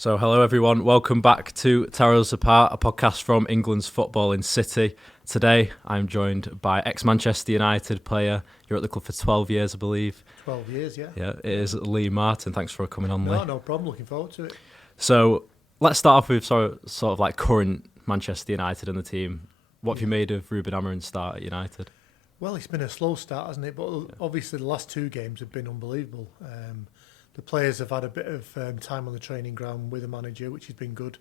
So, hello everyone, welcome back to Tear Us Apart, a podcast from England's footballing city. Today, I'm joined by ex-Manchester United player. You're at the club for 12 years, I believe. 12 years, yeah. Yeah, it is Lee Martin. Thanks for coming on, Lee. No problem. Looking forward to it. So, let's start off with sort of like current Manchester United and the team. What have you made of Ruben Amorim's start at United? Well, it's been a slow start, hasn't it? But obviously the last two games have been unbelievable. The players have had a bit of time on the training ground with the manager, which has been good.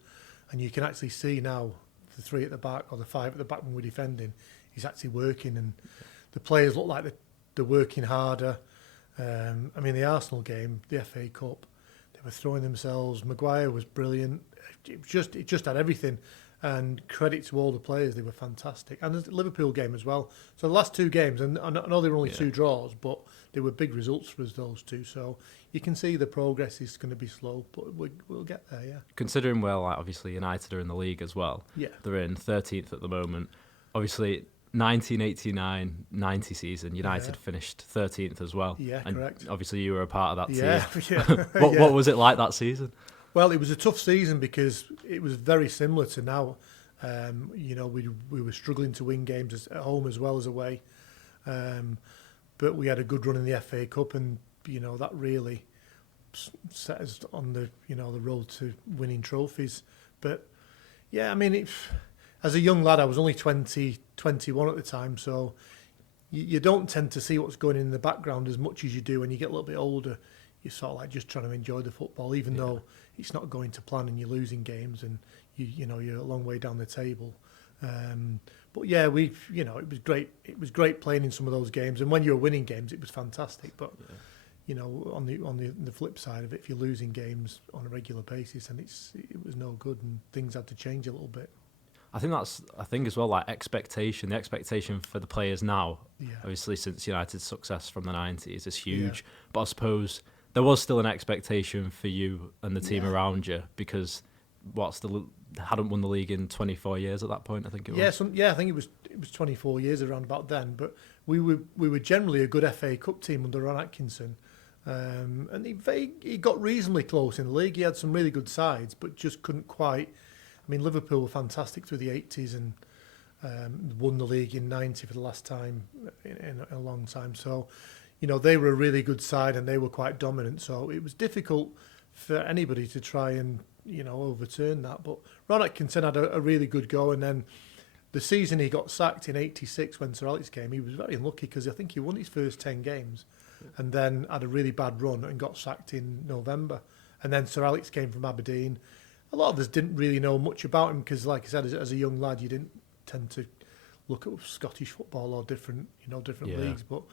And you can actually see now the three at the back or the five at the back when we're defending, he's actually working. And the players look like they're working harder. The Arsenal game, the FA Cup, they were throwing themselves. Maguire was brilliant. It just had everything. And credit to all the players, they were fantastic. And the Liverpool game as well. So the last two games, and I know they were only two draws, but they were big results for us, those two. So you can see the progress is going to be slow, but we'll get there, yeah. Considering, obviously United are in the league as well. Yeah. They're in 13th at the moment. Obviously, 1989-90 season, United finished 13th as well. Yeah, and correct. Obviously, you were a part of that team. Yeah. What was it like that season? Well, it was a tough season because it was very similar to now. We were struggling to win games at home as well as away. But we had a good run in the FA Cup, and that really set us on the road to winning trophies. But yeah, as a young lad, I was only 21 at the time, so you don't tend to see what's going on in the background as much as you do when you get a little bit older. You're sort of like just trying to enjoy the football, even though it's not going to plan and you're losing games and you're a long way down the table. But yeah, it was great. It was great playing in some of those games, and when you were winning games, it was fantastic. But on the flip side of it, if you're losing games on a regular basis, and it was no good, and things had to change a little bit. I think that's as well, like expectation. The expectation for the players now, obviously since United's success from the 90s, is huge. Yeah. But I suppose there was still an expectation for you and the team around you because hadn't won the league in 24 years at that point, I think it was. I think it was 24 years around about then. But we were generally a good FA Cup team under Ron Atkinson. And he got reasonably close in the league. He had some really good sides, but just couldn't quite. Liverpool were fantastic through the 80s and won the league in 90 for the last time in a long time. So, they were a really good side and they were quite dominant. So it was difficult for anybody to try and, overturn that. But Ron Atkinson had a really good go. And then the season he got sacked in 86 when Sir Alex came, he was very unlucky because I think he won his first 10 games and then had a really bad run and got sacked in November. And then Sir Alex came from Aberdeen. A lot of us didn't really know much about him because, like I said, as a young lad, you didn't tend to look at Scottish football or different leagues. But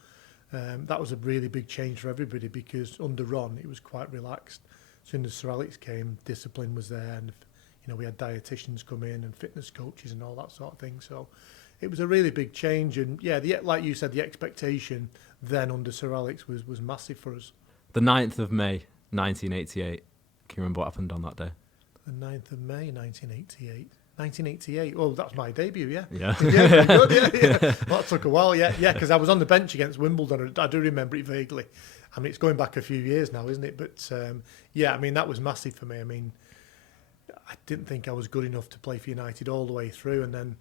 that was a really big change for everybody because under Ron, it was quite relaxed. As soon as Sir Alex came, discipline was there, and we had dietitians come in and fitness coaches and all that sort of thing. So it was a really big change, and like you said, the expectation then under Sir Alex was massive for us. The 9th of May, 1988. Can you remember what happened on that day? The 9th of May, 1988. 1988. Oh, that was my debut, yeah. Yeah. Yeah, good, yeah. Well, that took a while, yeah, because I was on the bench against Wimbledon. I do remember it vaguely. It's going back a few years now, isn't it? But, that was massive for me. I didn't think I was good enough to play for United all the way through, and then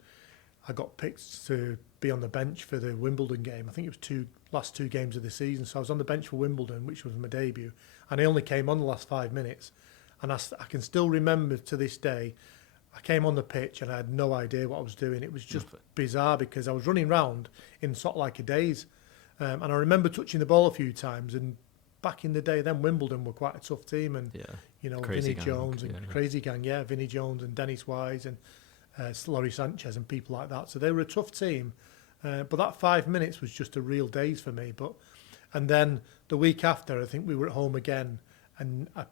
I got picked to be on the bench for the Wimbledon game. I think it was last two games of the season. So I was on the bench for Wimbledon, which was my debut, and I only came on the last 5 minutes. And I can still remember to this day, I came on the pitch and I had no idea what I was doing. It was just bizarre because I was running around in sort of like a daze. And I remember touching the ball a few times. And back in the day, then Wimbledon were quite a tough team. And, Crazy Vinnie Jones and Crazy Gang, Vinnie Jones and Dennis Wise and Laurie Sanchez and people like that. So they were a tough team. But that 5 minutes was just a real daze for me. And then the week after, I think we were at home again. And I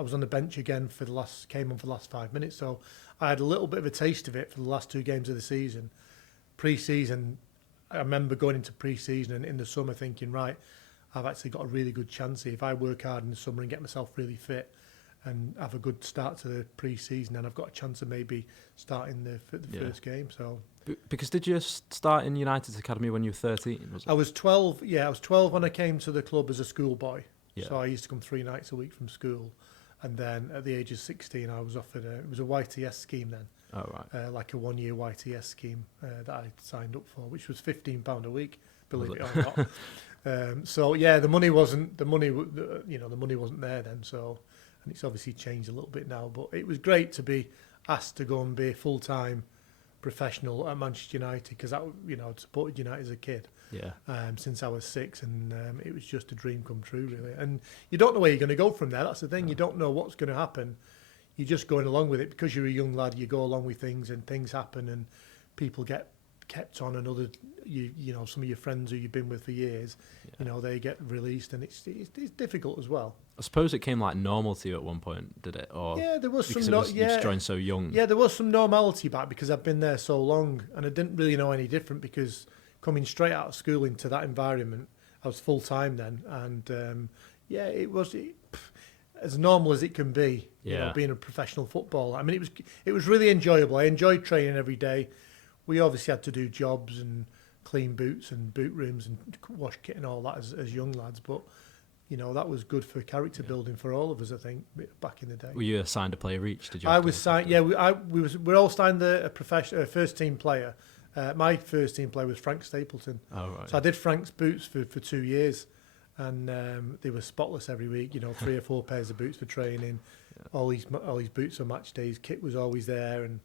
was on the bench again came on for the last 5 minutes. So I had a little bit of a taste of it for the last two games of the season. Pre-season, I remember going into pre-season and in the summer thinking, right, I've actually got a really good chance here. If I work hard in the summer and get myself really fit and have a good start to the pre-season, and I've got a chance of maybe starting the first game. So because did you start in United's academy when you were 13? Was it? I was 12. Yeah, I was 12 when I came to the club as a schoolboy. Yeah. So I used to come 3 nights a week from school. And then at the age of 16, I was offered it was a YTS scheme then. Oh, right. Like a 1 year YTS scheme that I signed up for, which was £15 a week, believe it or not. So yeah, the money wasn't there then. So, and it's obviously changed a little bit now. But it was great to be asked to go and be a full-time professional at Manchester United, because I'd supported United as a kid. Yeah. Since I was 6, and it was just a dream come true, really. And you don't know where you're going to go from there. That's the thing. No. You don't know what's going to happen. You're just going along with it because you're a young lad. You go along with things, and things happen, and people get kept on, and other some of your friends who you've been with for years, they get released, and it's difficult as well. I suppose it came like normal to you at one point, did it? Or yeah, there was because some. You joined so young. Yeah, there was some normality back because I've been there so long, and I didn't really know any different because coming straight out of school into that environment, I was full time then, and it was as normal as it can be. Being a professional footballer. I mean, it was really enjoyable. I enjoyed training every day. We obviously had to do jobs and clean boots and boot rooms and wash kit and all that as young lads, but that was good for character building for all of us, I think, back in the day. Were you assigned a player each? Did you? I was signed. Yeah, we're all signed a professional first team player. My first team player was Frank Stapleton. Oh, right. So I did Frank's boots for 2 years, and they were spotless every week. 3 or 4 pairs of boots for training. Yeah. All these boots on match days. Kit was always there, and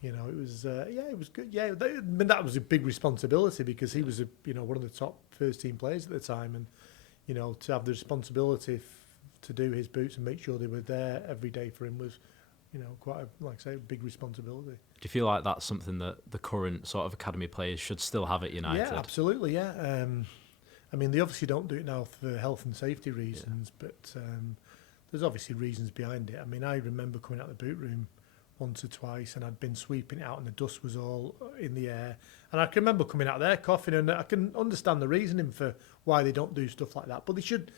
it was it was good. Yeah, that was a big responsibility because he was one of the top first team players at the time, and to have the responsibility to do his boots and make sure they were there every day for him was quite a big responsibility. Do you feel like that's something that the current sort of academy players should still have at United? Yeah, absolutely. Yeah, I mean, they obviously don't do it now for health and safety reasons, but there's obviously reasons behind it. I mean, I remember coming out of the boot room once or twice, and I'd been sweeping it out, and the dust was all in the air. And I can remember coming out there coughing, and I can understand the reasoning for why they don't do stuff like that. But they should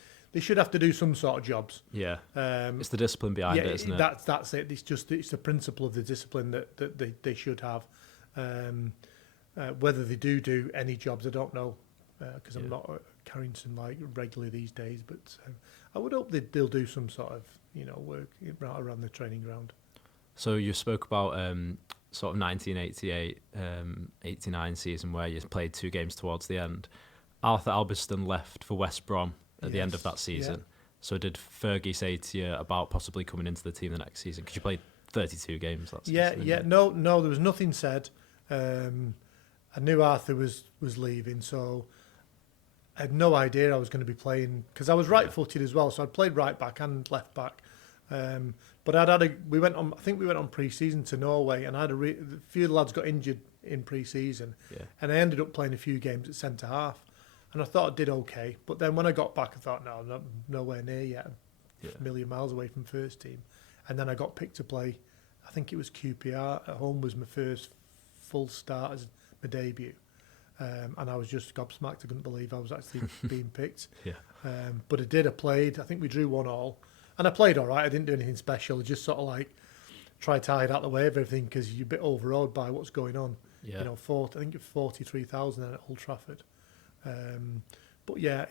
have to do some sort of jobs. Yeah, it's the discipline behind it, isn't it? That's it. It's the principle of the discipline that they should have. Whether they do any jobs, I don't know, because I'm not at Carrington like regularly these days. But I would hope they'll do some sort of work around the training ground. So you spoke about sort of 1988, 89 season where you played 2 games towards the end. Arthur Albiston left for West Brom at the end of that season. Yeah. So did Fergie say to you about possibly coming into the team the next season? Because you played 32 games that season. No, there was nothing said. I knew Arthur was leaving, so I had no idea I was going to be playing, because I was right-footed as well, so I'd played right back and left back. But I think we went on pre-season to Norway, and a few of the lads got injured in pre-season, and I ended up playing a few games at centre half, and I thought I did okay. But then when I got back, I thought, no, I'm not nowhere near yet. I'm a million miles away from first team. And then I got picked to play, I think it was QPR at home was my first full start as my debut. And I was just gobsmacked. I couldn't believe I was actually being picked. But I did. I played. I think we drew 1-1. And I played all right. I didn't do anything special. I just sort of like tried to hide out the way of everything because you're a bit overawed by what's going on. Yeah. I think it's 43,000 at Old Trafford. But yeah,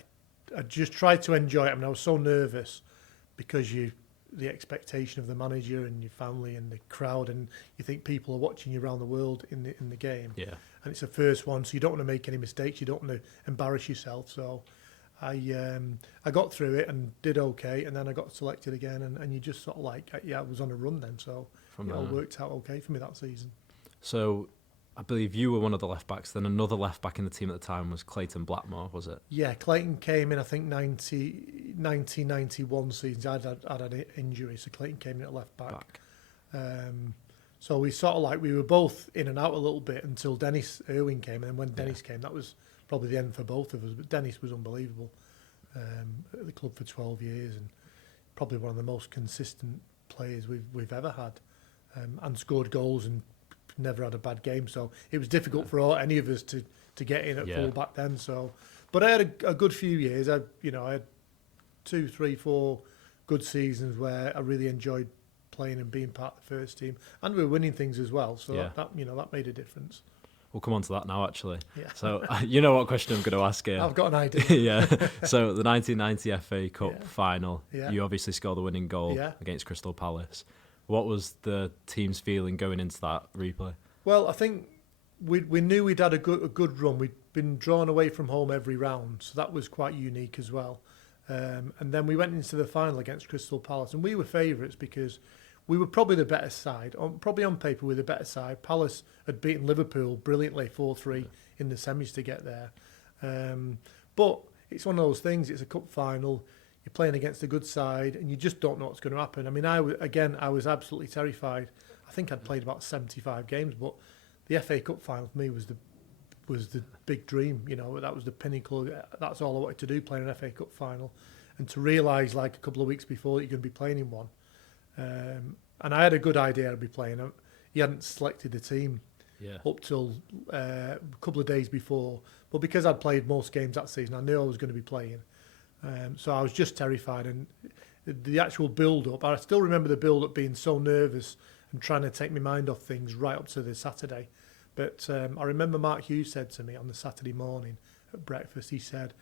I just tried to enjoy it. I mean, I was so nervous because the expectation of the manager and your family and the crowd, and you think people are watching you around the world in the game. Yeah. And it's the first one, so you don't want to make any mistakes. You don't want to embarrass yourself. So I got through it and did okay, and then I got selected again, and you just sort of like, I was on a run then, so it all worked out okay for me that season. So I believe you were one of the left backs, then another left back in the team at the time was Clayton Blackmore, was it? Yeah, Clayton came in, I think, 1991 season. I'd had an injury, so Clayton came in at left back. So we sort of like, we were both in and out a little bit until Dennis Irwin came, and then when Dennis came, that was probably the end for both of us. But Dennis was unbelievable at the club for 12 years, and probably one of the most consistent players we've ever had, and scored goals and never had a bad game. So it was difficult for any of us to get in at full back then. So, but I had a good few years. I had 2, 3, 4 good seasons where I really enjoyed playing and being part of the first team, and we were winning things as well. So that made a difference. We'll come on to that now, actually. Yeah. So, you know what question I'm going to ask here. I've got an idea. Yeah. So, the 1990 FA Cup final, Yeah. you obviously scored the winning goal against Crystal Palace. What was the team's feeling going into that replay? Well, I think we knew we'd had a good run. We'd been drawn away from home every round, so that was quite unique as well. And then we went into the final against Crystal Palace, and we were favourites because we were probably the better side. Probably on paper, we were the better side. Palace had beaten Liverpool brilliantly 4-3 in the semis to get there. But it's one of those things. It's a cup final. You're playing against a good side, and you just don't know what's going to happen. I mean, I was absolutely terrified. I think I'd played about 75 games, but the FA Cup final for me was the big dream. You know, that was the pinnacle. That's all I wanted to do, playing an FA Cup final, and to realise like a couple of weeks before that you're going to be playing in one. And I had a good idea I'd be playing. He hadn't selected the team up till a couple of days before, but because I'd played most games that season, I knew I was going to be playing. So I was just terrified, and the actual build-up, I still remember the build-up being so nervous and trying to take my mind off things right up to the Saturday. But I remember Mark Hughes said to me on the Saturday morning at breakfast, he said,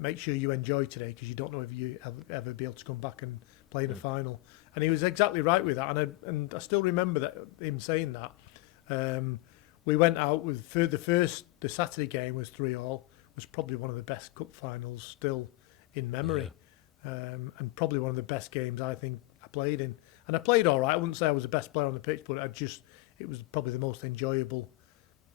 make sure you enjoy today because you don't know if you ever be able to come back and play in a final. And he was exactly right with that, and I still remember him saying that. We went out with the Saturday game was 3-3, was probably one of the best cup finals still in memory, and probably one of the best games I think I played in. And I played all right. I wouldn't say I was the best player on the pitch, but it was probably the most enjoyable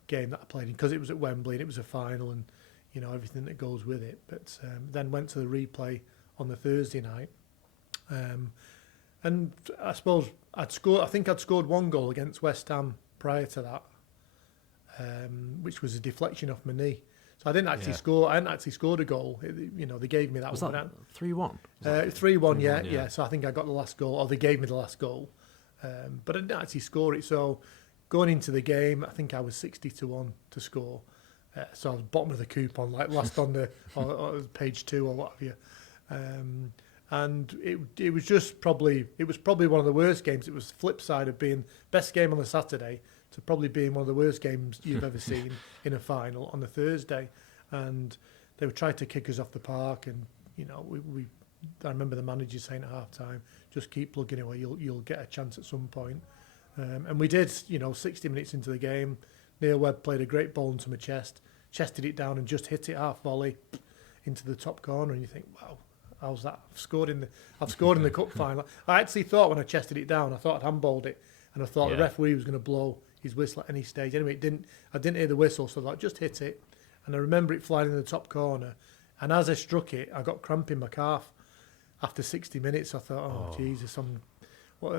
game that I played in because it was at Wembley and it was a final and you know everything that goes with it. But then went to the replay on the Thursday night. And I suppose I think I'd scored one goal against West Ham prior to that, which was a deflection off my knee. So I didn't actually score. I hadn't actually scored a goal. They gave me that. Was one. that 3-1? 3-1, yeah. So I think I got the last goal, or they gave me the last goal. But I didn't actually score it. So going into the game, I think I was 60-1 to score. So I was bottom of the coupon, like last on the or page 2 or what have you. And it was probably one of the worst games. It was the flip side of being best game on the Saturday to probably being one of the worst games you've ever seen in a final on the Thursday. And they were trying to kick us off the park, and I remember the manager saying at half time, just keep plugging away, you'll get a chance at some point. And we did, 60 minutes into the game, Neil Webb played a great ball into my chested it down and just hit it half volley into the top corner, and you think, wow, how's that? I've scored in the cup final. I actually thought when I chested it down, I thought I'd handballed it, and I thought the referee was going to blow his whistle at any stage. Anyway, I didn't hear the whistle, so I thought, just hit it. And I remember it flying in the top corner, and as I struck it, I got cramp in my calf. After 60 minutes, I thought, oh. Jesus.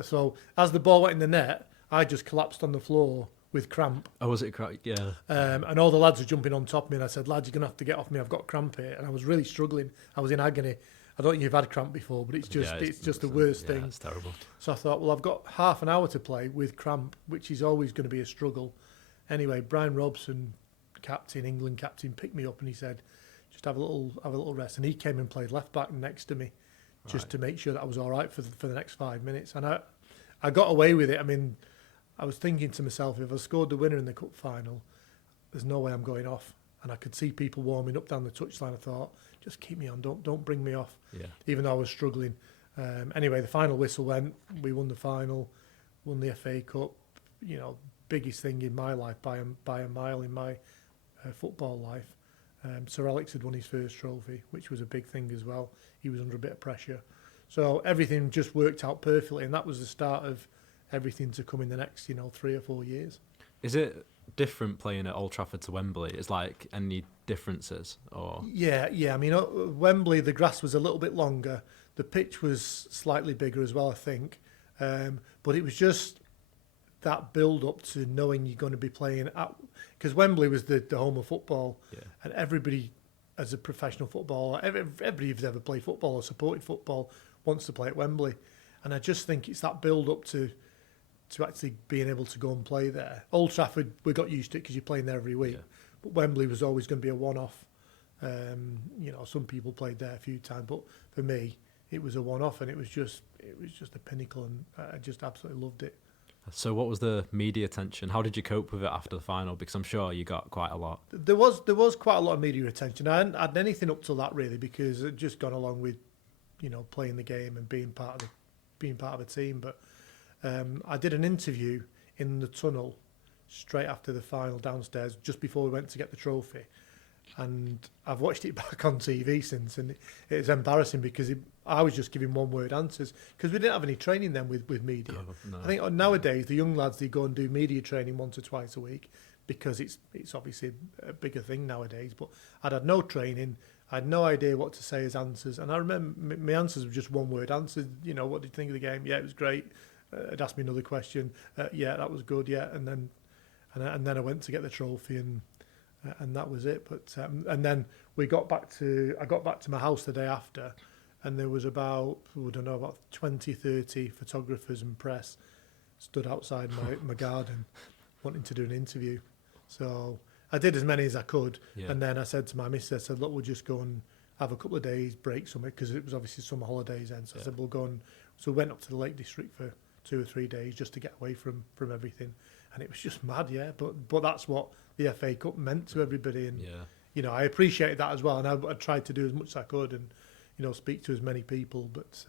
So as the ball went in the net, I just collapsed on the floor with cramp. Oh, was it cramp? Yeah. And all the lads were jumping on top of me, and I said, lads, you're going to have to get off me. I've got cramp here. And I was really struggling. I was in agony. I don't think you've had cramp before, but it's just the worst thing. It's terrible. So I thought, well, I've got half an hour to play with cramp, which is always going to be a struggle. Anyway, Brian Robson, England captain, picked me up and he said, just have a little rest. And he came and played left back next to me, just to make sure that I was all right for the next 5 minutes. And I got away with it. I mean, I was thinking to myself, if I scored the winner in the cup final, there's no way I'm going off. And I could see people warming up down the touchline. I thought, just keep me on, don't bring me off. Yeah. Even though I was struggling. Anyway, the final whistle went. We won the final, won the FA Cup. Biggest thing in my life by a mile in my football life. Sir Alex had won his first trophy, which was a big thing as well. He was under a bit of pressure. So everything just worked out perfectly, and that was the start of everything to come in the next, 3 or 4 years. Is it different playing at Old Trafford to Wembley? Is like any differences? Or Yeah. I mean, Wembley, the grass was a little bit longer. The pitch was slightly bigger as well, I think. But it was just that build-up to knowing you're going to be playing at... Because Wembley was the home of football, and everybody, as a professional footballer, everybody who's ever played football or supported football wants to play at Wembley. And I just think it's that build-up to actually being able to go and play there. Old Trafford, we got used to it because you're playing there every week. But Wembley was always going to be a one-off. Some people played there a few times, but for me, it was a one-off, and it was just the pinnacle, and I just absolutely loved it. So what was the media attention? How did you cope with it after the final? Because I'm sure you got quite a lot. There was quite a lot of media attention. I hadn't had anything up till that really, because I'd just gone along with, playing the game and being part of the team. But I did an interview in the tunnel straight after the final downstairs, just before we went to get the trophy. And I've watched it back on TV since, and it's embarrassing because I was just giving one-word answers because we didn't have any training then with media. No. I think nowadays the young lads, they go and do media training once or twice a week because it's obviously a bigger thing nowadays. But I'd had no training. I had no idea what to say as answers, and I remember my answers were just one-word answers. What did you think of the game? Yeah, it was great. I'd asked me another question. Yeah, that was good. Yeah, and then I went to get the trophy and that was it. But and then I got back to my house the day after, and there was about 20, 30 photographers and press stood outside my garden wanting to do an interview. So I did as many as I could, and then I said to my missus, I said, look, we'll just go and have a couple of days break somewhere, because it was obviously summer holidays then. So I said, we'll go and... So we went up to the Lake District for 2 or 3 days just to get away from everything. And it was just mad, yeah. But that's what the FA Cup meant to everybody. And, I appreciated that as well. And I tried to do as much as I could and, speak to as many people. But,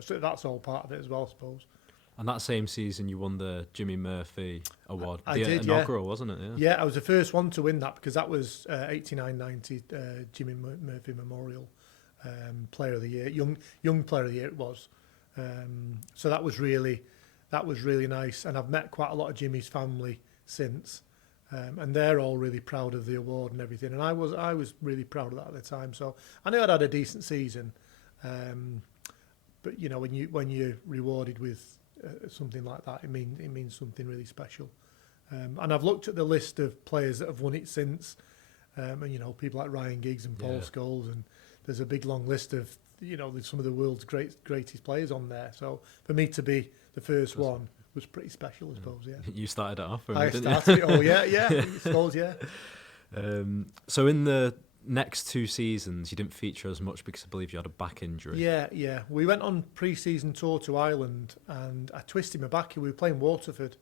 so that's all part of it as well, I suppose. And that same season, you won the Jimmy Murphy Award. I did, inaugural, wasn't it? Yeah, I was the first one to win that, because that was 89-90 Jimmy Murphy Memorial Player of the Year. Young Player of the Year it was. So that was really nice. And I've met quite a lot of Jimmy's family since. And they're all really proud of the award and everything. And I was really proud of that at the time. So I knew I'd had a decent season. But, when you're rewarded with something like that, it means something really special. And I've looked at the list of players that have won it since, and people like Ryan Giggs and Paul Scholes, and there's a big long list of there's some of the world's greatest players on there. So for me to be the first one was pretty special, I suppose. Yeah, you started it off. I started it. Oh yeah, I suppose, yeah. So in the next 2 seasons, you didn't feature as much because I believe you had a back injury. Yeah. We went on pre-season tour to Ireland, and I twisted my back. We were playing Waterford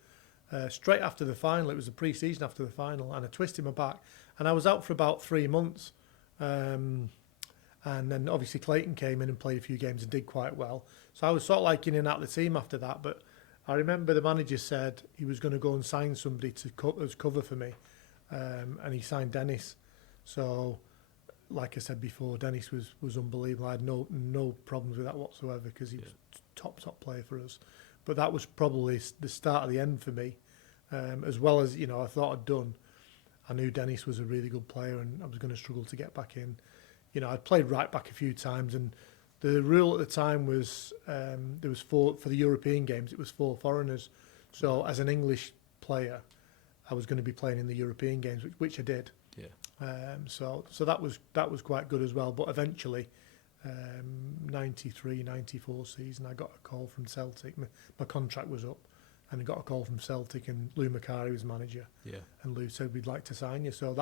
straight after the final. It was the pre-season after the final, and I twisted my back, and I was out for about 3 months. And then obviously Clayton came in and played a few games and did quite well. So I was sort of like in and out of the team after that. But I remember the manager said he was going to go and sign somebody as cover for me, and he signed Dennis. So, like I said before, Dennis was unbelievable. I had no problems with that whatsoever, because he was top player for us. But that was probably the start of the end for me, as well as I thought I'd done. I knew Dennis was a really good player, and I was going to struggle to get back in. I'd played right back a few times, and the rule at the time was there was 4 for the European games. It was 4 foreigners. So as an English player, I was going to be playing in the European games, which I did. Yeah. So that was quite good as well. But eventually, 93-94 season, I got a call from Celtic. My contract was up, and I got a call from Celtic, and Lou Macari was manager. Yeah. And Lou said, we'd like to sign you. So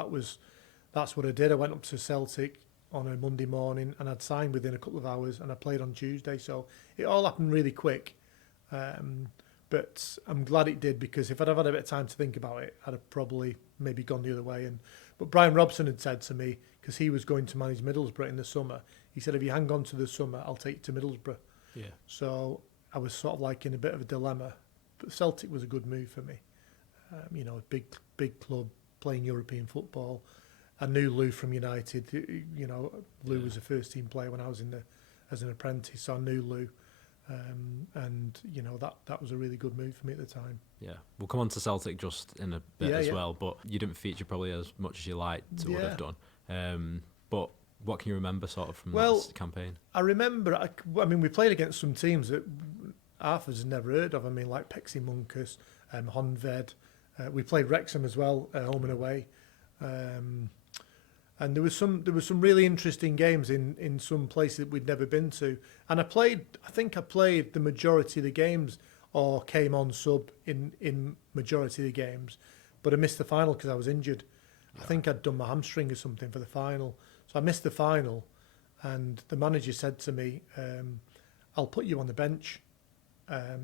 that's what I did. I went up to Celtic on a Monday morning, and I'd signed within a couple of hours, and I played on Tuesday. So it all happened really quick. But I'm glad it did, because if I'd have had a bit of time to think about it, I'd have probably maybe gone the other way. But Brian Robson had said to me, because he was going to manage Middlesbrough in the summer, he said, if you hang on to the summer, I'll take you to Middlesbrough. Yeah. So I was sort of like in a bit of a dilemma. But Celtic was a good move for me. A big club playing European football. I knew Lou from United. Lou was a first team player when I was as an apprentice, so I knew Lou. And that was a really good move for me at the time. Yeah, we'll come on to Celtic just in a bit as well, but you didn't feature probably as much as you liked to would have done. But what can you remember sort of from that campaign? I remember, we played against some teams that Arthur's never heard of. Like Pexi Munkus, Honved. We played Wrexham as well, home and away. And there was some really interesting games in some places that we'd never been to. And I think I played the majority of the games, or came on sub in majority of the games, but I missed the final because I was injured. Yeah. I think I'd done my hamstring or something for the final. So I missed the final, and the manager said to me, I'll put you on the bench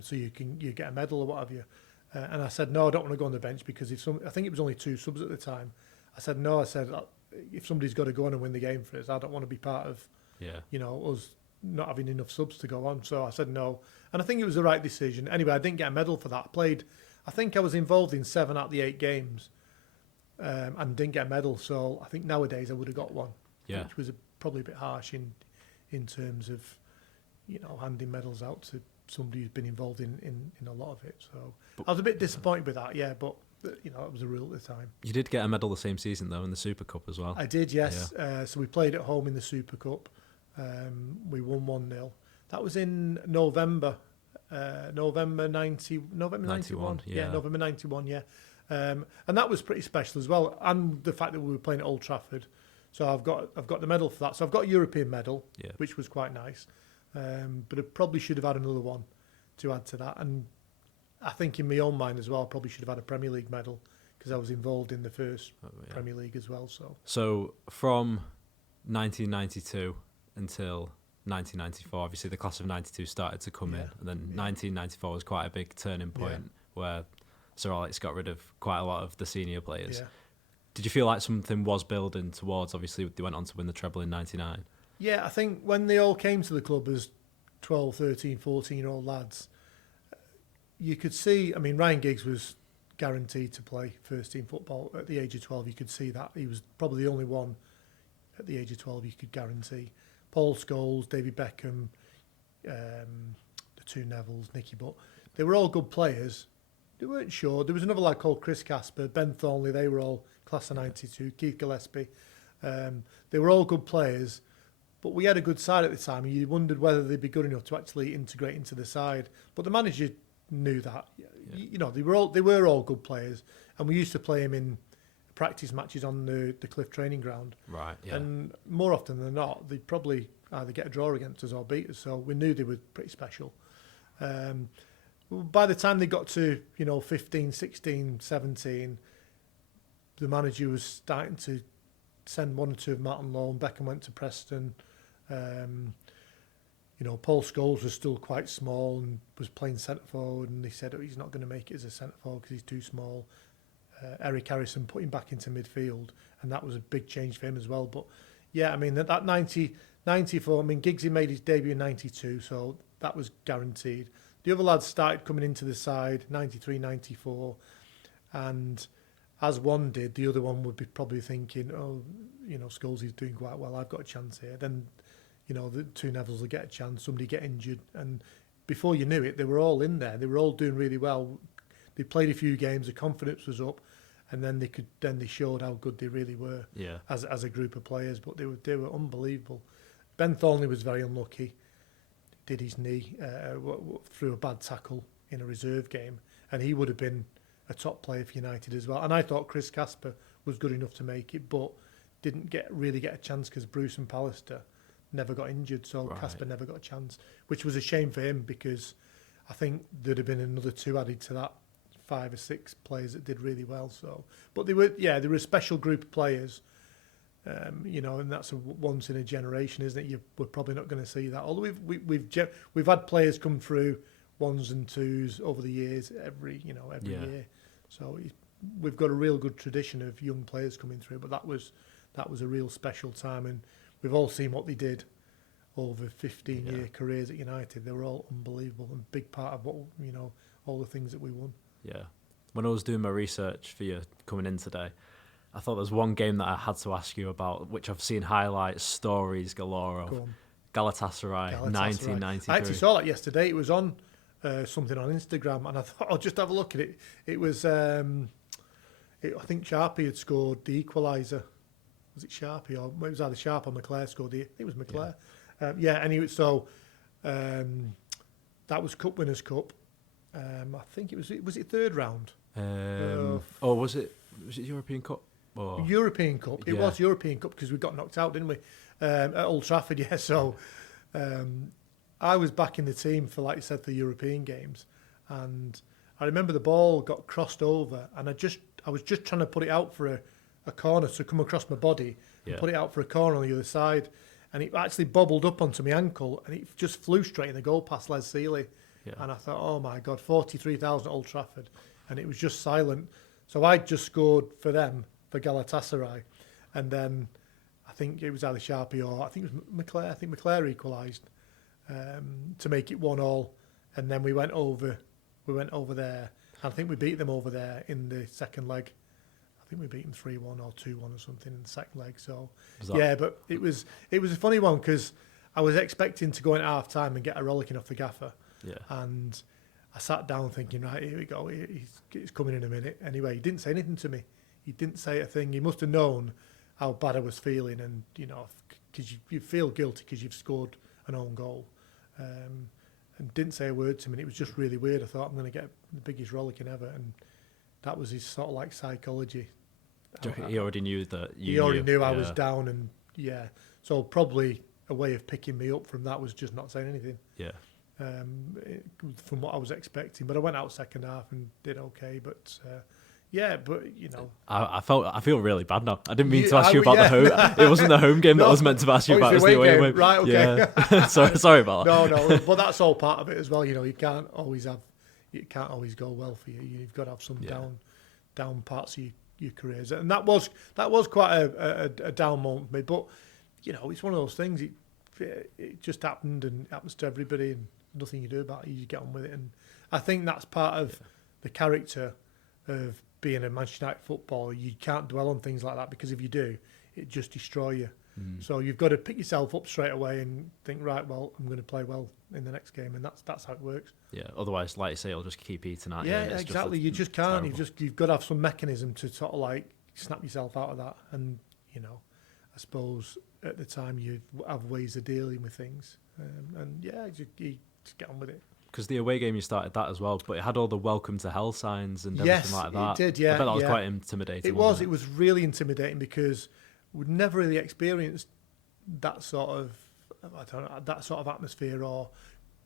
so you get a medal or what have you. And I said, no, I don't want to go on the bench because I think it was only 2 subs at the time. I said, no, if somebody's got to go on and win the game for us, I don't want to be part of, us not having enough subs to go on. So I said no. And I think it was the right decision. Anyway, I didn't get a medal for that. I think I was involved in 7 out of the 8 games and didn't get a medal. So I think nowadays I would have got one, which was probably a bit harsh in terms of, handing medals out to somebody who's been involved in a lot of it. So I was a bit disappointed with that, but it was a rule at the time. You did get a medal the same season though in the Super Cup as well. I did, yes. Yeah. So we played at home in the Super Cup. We won 1-0. That was in November 91. Yeah, November 91. Yeah, and that was pretty special as well. And the fact that we were playing at Old Trafford, so I've got the medal for that. So I've got a European medal, which was quite nice. But I probably should have had another one to add to that. And I think in my own mind as well, I probably should have had a Premier League medal because I was involved in the first Premier League as well. So from 1992 until 1994, obviously the class of 92 started to come in, and then 1994 was quite a big turning point where Sir Alex got rid of quite a lot of the senior players. Yeah. Did you feel like something was building towards, obviously they went on to win the treble in 99? Yeah, I think when they all came to the club as 12, 13, 14-year-old lads, you could see, Ryan Giggs was guaranteed to play first-team football at the age of 12. You could see that. He was probably the only one at the age of 12 you could guarantee. Paul Scholes, David Beckham, the 2 Nevilles, Nicky Butt, they were all good players. They weren't sure. There was another lad called Chris Casper, Ben Thornley, they were all class of 92, Keith Gillespie. They were all good players. But we had a good side at the time. You wondered whether they'd be good enough to actually integrate into the side. But the manager knew that. Yeah. They were all good players, and we used to play them in practice matches on the Cliff training ground. Right. Yeah. And more often than not, they'd probably either get a draw against us or beat us. So we knew they were pretty special. By the time they got to 15, 16, 17, the manager was starting to send 1 or 2 of Martin Lowe. Beckham went to Preston. Paul Scholes was still quite small and was playing centre forward, and they said he's not going to make it as a centre forward because he's too small. Eric Harrison put him back into midfield, and that was a big change for him as well. But yeah, that 94, Giggsy made his debut in 92, so that was guaranteed. The other lads started coming into the side 93, 94, and as one did, the other one would be probably thinking, Scholes is doing quite well, I've got a chance here. Then, the 2 Nevilles will get a chance, somebody get injured. And before you knew it, they were all in there. They were all doing really well. They played a few games, the confidence was up, and then they showed how good they really were as a group of players. But they were unbelievable. Ben Thornley was very unlucky, did his knee through a bad tackle in a reserve game, and he would have been a top player for United as well. And I thought Chris Casper was good enough to make it, but didn't really get a chance because Bruce and Pallister never got injured, so Casper never got a chance, which was a shame for him because I think there'd have been another 2 added to that 5 or 6 players that did really well. So, but they were a special group of players, and that's a once in a generation, isn't it? We're probably not going to see that. Although we've had players come through 1s and 2s over the years every year. So we've got a real good tradition of young players coming through. But that was a real special time, and we've all seen what they did over 15-year careers at United. They were all unbelievable and big part of what all the things that we won. Yeah. When I was doing my research for you coming in today, I thought there's one game that I had to ask you about, which I've seen highlights, stories galore of. Galatasaray, 1993. I actually saw that yesterday. It was on something on Instagram, and I thought I'll just have a look at it. It was, I think Sharpie had scored the equaliser. Was it Sharpie or it was either Sharp or McClare scored? I think it was McClare. Anyway, so that was Cup Winners' Cup. I think it was it 3rd round. Was it European Cup? Or? European Cup. It was European Cup because we got knocked out, didn't we? At Old Trafford, yeah. So I was back in the team for, like you said, the European games, and I remember the ball got crossed over, and I was just trying to put it out for a corner to come across my body and put it out for a corner on the other side, and it actually bobbled up onto my ankle, and it just flew straight in the goal past Les Seeley. Yeah. And I thought, oh my God, 43,000 at Old Trafford. And it was just silent. So I just scored for them, for Galatasaray. And then I think it was either Sharpie or I think it was McClare. I think McClare equalised to make it 1-1. And then we went over there. I think we beat them over there in the second leg. I think we beat them 3-1 or 2-1 or something in the second leg. So yeah, but it was a funny one because I was expecting to go in at half time and get a rollicking off the gaffer. Yeah. And I sat down thinking, right, here we go. He's coming in a minute. Anyway, he didn't say anything to me. He didn't say a thing. He must have known how bad I was feeling, and because you feel guilty because you've scored an own goal. And didn't say a word to me. And it was just really weird. I thought I'm going to get the biggest rollicking ever, and that was his sort of like psychology. He already knew that he already knew I was down, and so probably a way of picking me up from that was just not saying anything. Yeah. From what I was expecting, but I went out second half and did okay. But I feel really bad now. I didn't mean to ask you about the home. It wasn't the home game that I was meant to ask you about. It was the away game. Right? Okay. Yeah. sorry about that. No, but that's all part of it as well. It can't always go well for you. You've got to have some down parts of your careers, and that was quite a down moment for me. But it's one of those things. It just happened, and it happens to everybody, and nothing you do about it. You get on with it, and I think that's part of the character of being a Manchester United footballer. You can't dwell on things like that, because if you do, it just destroys you. So you've got to pick yourself up straight away and think, right, well, I'm going to play well in the next game, and that's how it works. Yeah. Otherwise, like you say, it'll just keep eating at you. Yeah, exactly. You just can't. You've got to have some mechanism to sort of like snap yourself out of that. And I suppose at the time you have ways of dealing with things, you just get on with it. Because the away game, you started that as well, but it had all the welcome to hell signs and everything like that. It did, yeah. I bet that was quite intimidating. It was really intimidating, because we'd never really experienced that sort of atmosphere, or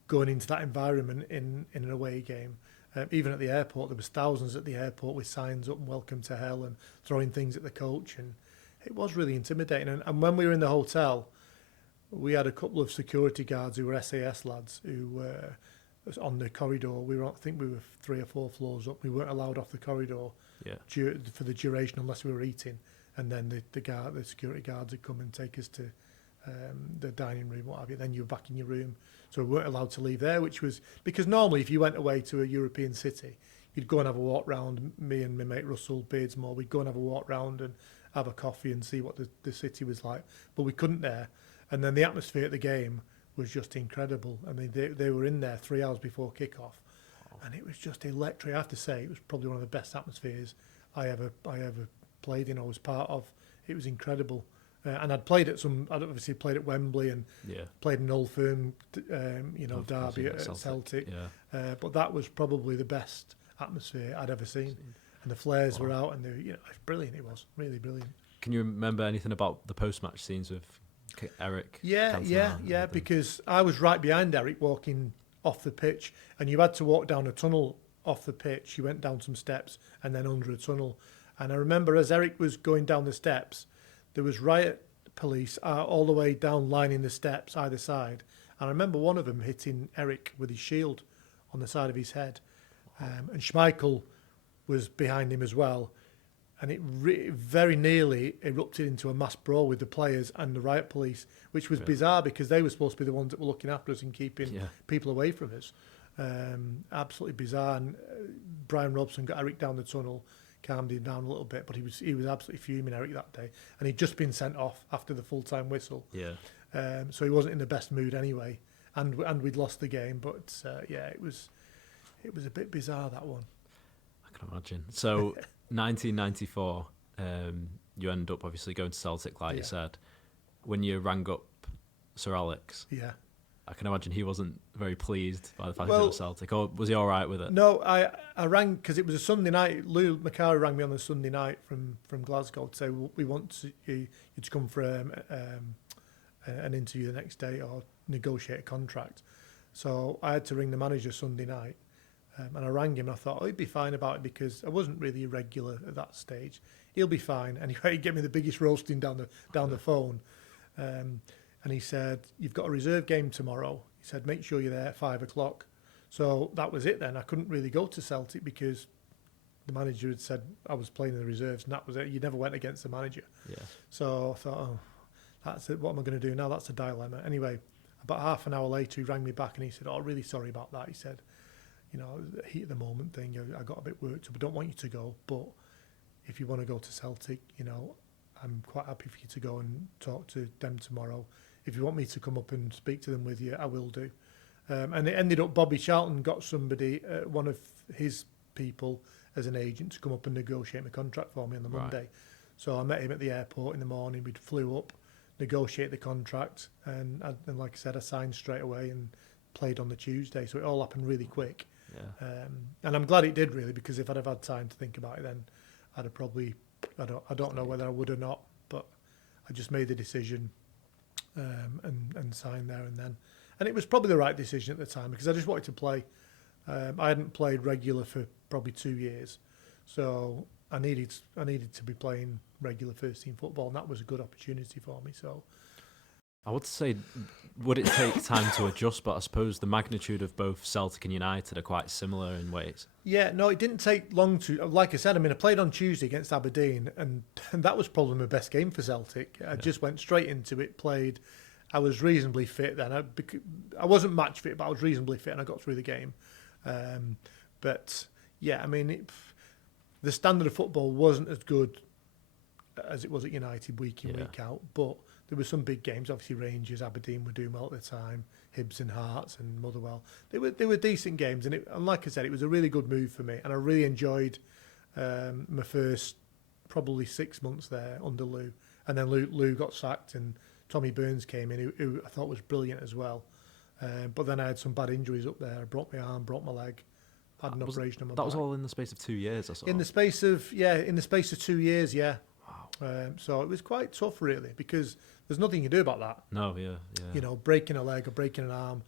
going into that environment in an away game. Even at the airport, there was thousands at the airport with signs up and welcome to hell and throwing things at the coach, and it was really intimidating. And when we were in the hotel, we had a couple of security guards who were SAS lads who were on the corridor. I think we were 3 or 4 floors up. We weren't allowed off the corridor for the duration unless we were eating. And then the security guards would come and take us to the dining room, what have you. Then you were back in your room. So we weren't allowed to leave there, which was because normally if you went away to a European city, you'd go and have a walk round. Me and my mate Russell Beardsmore, we'd go and have a walk round and have a coffee and see what the city was like. But we couldn't there. And then the atmosphere at the game was just incredible. I mean, they were in there 3 hours before kickoff, and it was just electric. I have to say, it was probably one of the best atmospheres I ever played in or was part of. It was incredible. And I'd obviously played at Wembley and played in Old Firm, derby at Celtic. Yeah. But that was probably the best atmosphere I'd ever seen. And the flares were out, and it was brilliant. It was really brilliant. Can you remember anything about the post-match scenes with Eric? Yeah, because I was right behind Eric walking off the pitch, and you had to walk down a tunnel off the pitch. You went down some steps and then under a tunnel. And I remember as Eric was going down the steps, there was riot police all the way down lining the steps either side. And I remember one of them hitting Eric with his shield on the side of his head. And Schmeichel was behind him as well. And it very nearly erupted into a mass brawl with the players and the riot police, which was bizarre because they were supposed to be the ones that were looking after us and keeping people away from us. Absolutely bizarre. And Brian Robson got Eric down the tunnel, calmed him down a little bit, but he was absolutely fuming, Eric, that day. And he'd just been sent off after the full-time whistle. Yeah. So he wasn't in the best mood anyway. And we'd lost the game, but it was a bit bizarre, that one. I can imagine. So 1994, you end up obviously going to Celtic, like you said. When you rang up Sir Alex, I can imagine he wasn't very pleased by the fact that it was Celtic. Or was he all right with it? No, I rang because it was a Sunday night. Lou Macari rang me on a Sunday night from Glasgow to say, we want you to come for an interview the next day or negotiate a contract. So I had to ring the manager Sunday night. And I rang him and I thought, he'd be fine about it because I wasn't really irregular at that stage. He'll be fine. Anyway, he gave me the biggest roasting down the phone. And he said, you've got a reserve game tomorrow. He said, make sure you're there at 5 o'clock. So that was it then. I couldn't really go to Celtic because the manager had said I was playing in the reserves, and that was it. You never went against the manager. Yeah. So I thought, oh, that's it. What am I going to do now? That's a dilemma. Anyway, about half an hour later, he rang me back and he said, oh, really sorry about that. He said, you know, the heat of the moment thing, I got a bit worked up. I don't want you to go, but if you want to go to Celtic, you know, I'm quite happy for you to go and talk to them tomorrow. If you want me to come up and speak to them with you, I will do. And it ended up Bobby Charlton got somebody, one of his people as an agent, to come up and negotiate my contract for me on the Monday. So I met him at the airport in the morning. We flew up, negotiate the contract, and like I said, I signed straight away and played on the Tuesday. So it all happened really quick. Yeah. And I'm glad it did, really, because if I'd have had time to think about it, then I'd have probably, I don't know whether I would or not, but I just made the decision and signed there and then. And it was probably the right decision at the time because I just wanted to play. I hadn't played regular for probably 2 years, so I needed to be playing regular first team football, and that was a good opportunity for me. So I would say, would it take time to adjust? But I suppose the magnitude of both Celtic and United are quite similar in ways. Yeah, no, it didn't take long to. Like I said, I mean, I played on Tuesday against Aberdeen, and that was probably my best game for Celtic. I just went straight into it, played. I was reasonably fit then. I wasn't match fit, but I was reasonably fit, and I got through the game. But yeah, I mean, the standard of football wasn't as good as it was at United week in, week out. But there were some big games. Obviously, Rangers, Aberdeen were doing well at the time. Hibs and Hearts and Motherwell. They were decent games, and like I said, it was a really good move for me, and I really enjoyed my first probably 6 months there under Lou. And then Lou got sacked, and Tommy Burns came in, who I thought was brilliant as well. But then I had some bad injuries up there. I broke my arm, broke my leg, had an operation on my back. That was all in the space of 2 years, I saw. In the space of 2 years, yeah. Wow. So it was quite tough, really, because there's nothing you can do about that. No, yeah. You know, breaking a leg or breaking an arm,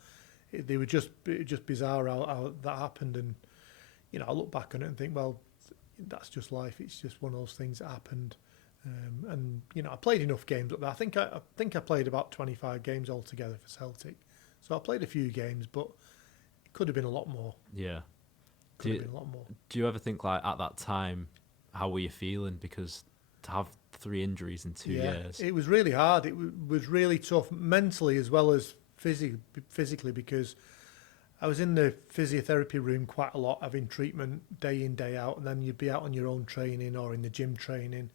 it was just bizarre how that happened. And you know, I look back on it and think, well, that's just life. It's just one of those things that happened. And you know, I played enough games up there. I think I played about 25 games altogether for Celtic. So I played a few games, but it could have been a lot more. Yeah. Could have been a lot more. Do you ever think, like, at that time, how were you feeling? Because to have 3 injuries in 2 years. It was really hard. It was really tough mentally as well as physically, because I was in the physiotherapy room quite a lot, having treatment day in, day out, and then you'd be out on your own training or in the gym training.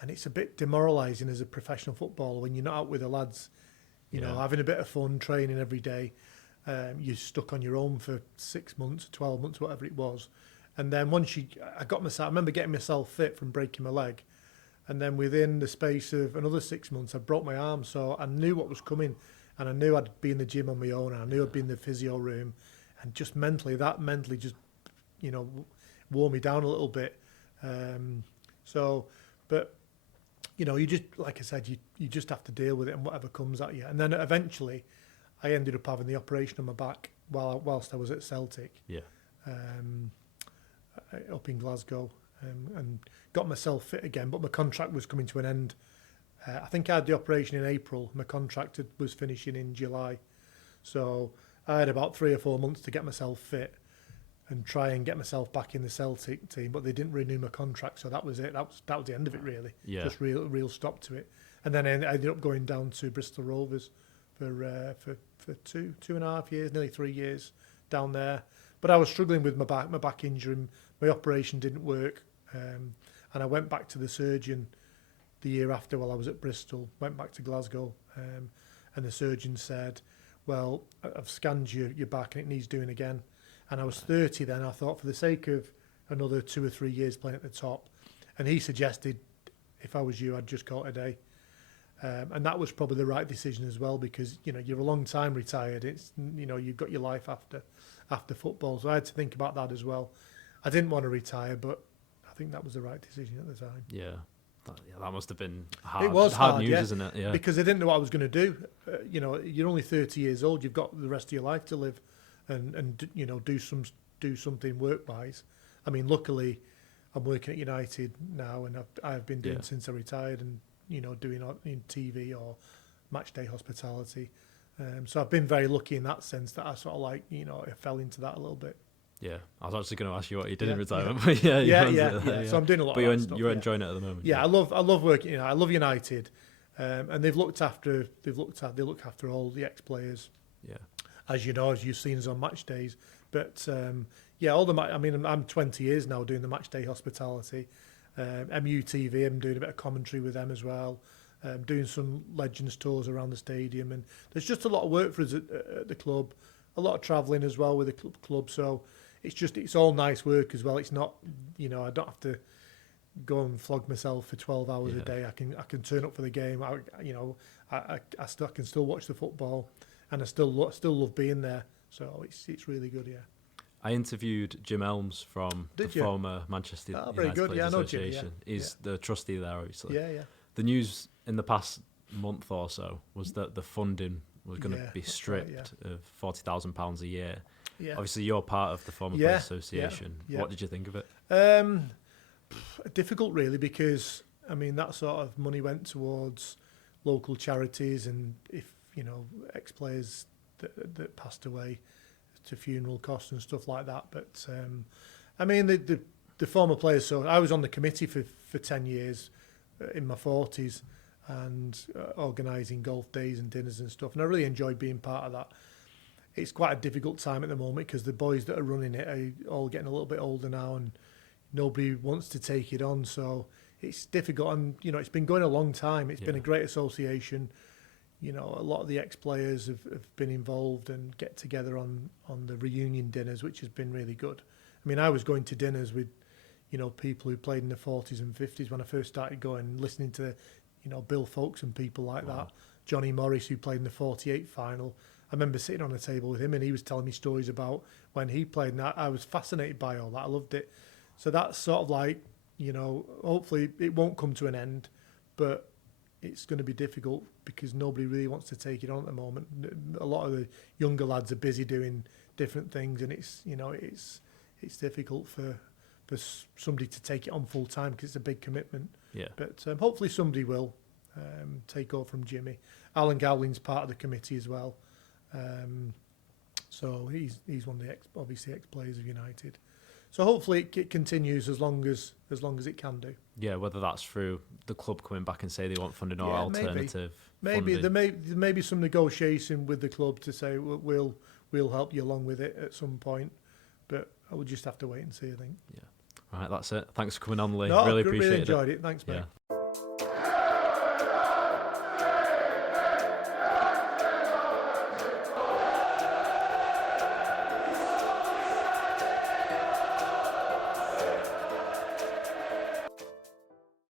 And it's a bit demoralising as a professional footballer when you're not out with the lads, you know, having a bit of fun, training every day. You're stuck on your own for 6 months, 12 months, whatever it was. And then I remember getting myself fit from breaking my leg. And then within the space of another 6 months, I broke my arm. So I knew what was coming, and I knew I'd be in the gym on my own. And I knew I'd be in the physio room, and just mentally just, you know, wore me down a little bit. But you know, you just, like I said, you just have to deal with it and whatever comes at you. And then eventually, I ended up having the operation on my back whilst I was at Celtic, up in Glasgow, and got myself fit again. But my contract was coming to an end. I think I had the operation in April. My contract was finishing in July, so I had about 3 or 4 months to get myself fit and try and get myself back in the Celtic team, but they didn't renew my contract, so that was it. That was the end of it, really. Yeah. Just real stop to it. And then I ended up going down to Bristol Rovers for 2.5 years, nearly 3 years down there. But I was struggling with my back injury. My operation didn't work, and I went back to the surgeon the year after while I was at Bristol. Went back to Glasgow, and the surgeon said, "Well, I've scanned your back and it needs doing again." And I was 30 then. I thought, for the sake of another 2 or 3 years playing at the top, and he suggested, if I was you, I'd just call it a day. And that was probably the right decision as well, because you know you're a long time retired. It's, you know, you've got your life after football, so I had to think about that as well. I didn't want to retire, but I think that was the right decision at the time. Yeah. That must have been hard. It was hard news, yeah, isn't it? Yeah. Because I didn't know what I was going to do. You know, you're only 30 years old. You've got the rest of your life to live, and you know, do something work-wise. I mean, luckily, I'm working at United now, and I've been doing since I retired, and you know, doing in TV or match day hospitality. So I've been very lucky in that sense that I sort of like, you know, I fell into that a little bit. Yeah, I was actually going to ask you what you did in retirement, Yeah. but Yeah. So I'm doing a lot. But of that stuff, you're enjoying it at the moment. Yeah, I love working. You know, I love United, and they look after all the ex-players. Yeah, as you know, as you've seen us on match days. But I mean, I'm 20 years now doing the match day hospitality. MUTV, I'm doing a bit of commentary with them as well. Doing some Legends tours around the stadium, and there's just a lot of work for us at the club. A lot of travelling as well with the club. So it's all nice work as well. It's not, you know, I don't have to go and flog myself for 12 hours a day. I can turn up for the game. I can still watch the football, and I still love being there. So it's really good. Yeah. I interviewed Jim Elms from former Manchester United Players Association. He's the trustee there, obviously. Yeah. The news in the past month or so was that the funding was going to be stripped of £40,000 a year. Yeah. Obviously, you're part of the former Players Association. Yeah. What did you think of it? Difficult, really, because I mean that sort of money went towards local charities, and if you know ex-players that passed away, to funeral costs and stuff like that. But I mean the former players. So I was on the committee for 10 years in my 40s, and organising golf days and dinners and stuff. And I really enjoyed being part of that. It's quite a difficult time at the moment because the boys that are running it are all getting a little bit older now, and nobody wants to take it on. So it's difficult, and you know it's been going a long time. It's been a great association. You know, a lot of the ex-players have been involved and get together on the reunion dinners, which has been really good. I mean, I was going to dinners with, you know, people who played in the 40s and 50s when I first started going, listening to, you know, Bill Foulkes and people like that. Johnny Morris, who played in the 48 final. I remember sitting on a table with him and he was telling me stories about when he played, and I was fascinated by all that. I loved it. So that's sort of like, you know, hopefully it won't come to an end, but it's going to be difficult because nobody really wants to take it on at the moment. A lot of the younger lads are busy doing different things, and it's, you know, it's difficult for somebody to take it on full time because it's a big commitment. Yeah. But hopefully somebody will take over from Jimmy. Alan Gowling's part of the committee as well. So he's one of the ex-players of United. So hopefully it continues as long as it can do. Yeah, whether that's through the club coming back and say they want funding or alternative. Maybe there may be some negotiation with the club to say we'll help you along with it at some point, but I would just have to wait and see. I think. Yeah. All right, that's it. Thanks for coming on, Lee. No, really appreciate it. Really enjoyed it. Thanks, mate. Yeah.